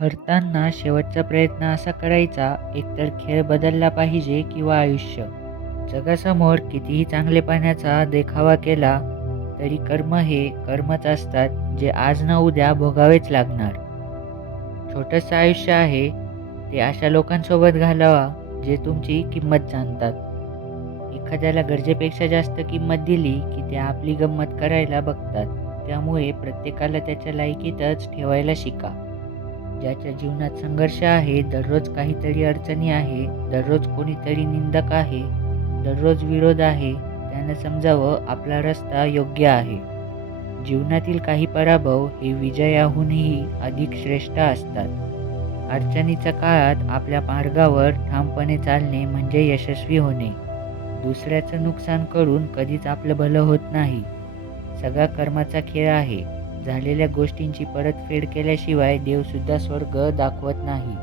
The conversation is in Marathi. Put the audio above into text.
हरताना शेवटचा प्रयत्न असा करायचा एकतर खेळ बदलला पाहिजे किंवा आयुष्य. जगासमोर कितीही चांगलेपणाचा देखावा केला तरी कर्म हे कर्मच असतात जे आज न उद्या भोगावेच लागणार. छोटंसं आयुष्य आहे ते अशा लोकांसोबत घालावा जे तुमची किंमत जाणतात. एखाद्याला गरजेपेक्षा जास्त किंमत दिली की ते आपली गंमत करायला बघतात त्यामुळे प्रत्येकाला त्याच्या लायकीतच ठेवायला शिका. ज्याच्या जीवनात संघर्ष आहे दररोज काहीतरी अडचणी आहे दररोज कोणीतरी निंदक आहे दररोज विरोध आहे त्यानं समजावं आपला रस्ता योग्य आहे. जीवनातील काही पराभव हे विजयाहूनही अधिक श्रेष्ठ असतात. अडचणीच्या काळात आपल्या मार्गावर ठामपणे चालणे म्हणजे यशस्वी होणे. दुसऱ्याचं नुकसान करून कधीच आपलं भलं होत नाही. सगळा कर्माचा खेळ आहे. झालेल्या गोष्टींची परतफेड केल्याशिवाय देवसुद्धा स्वर्ग दाखवत नाही.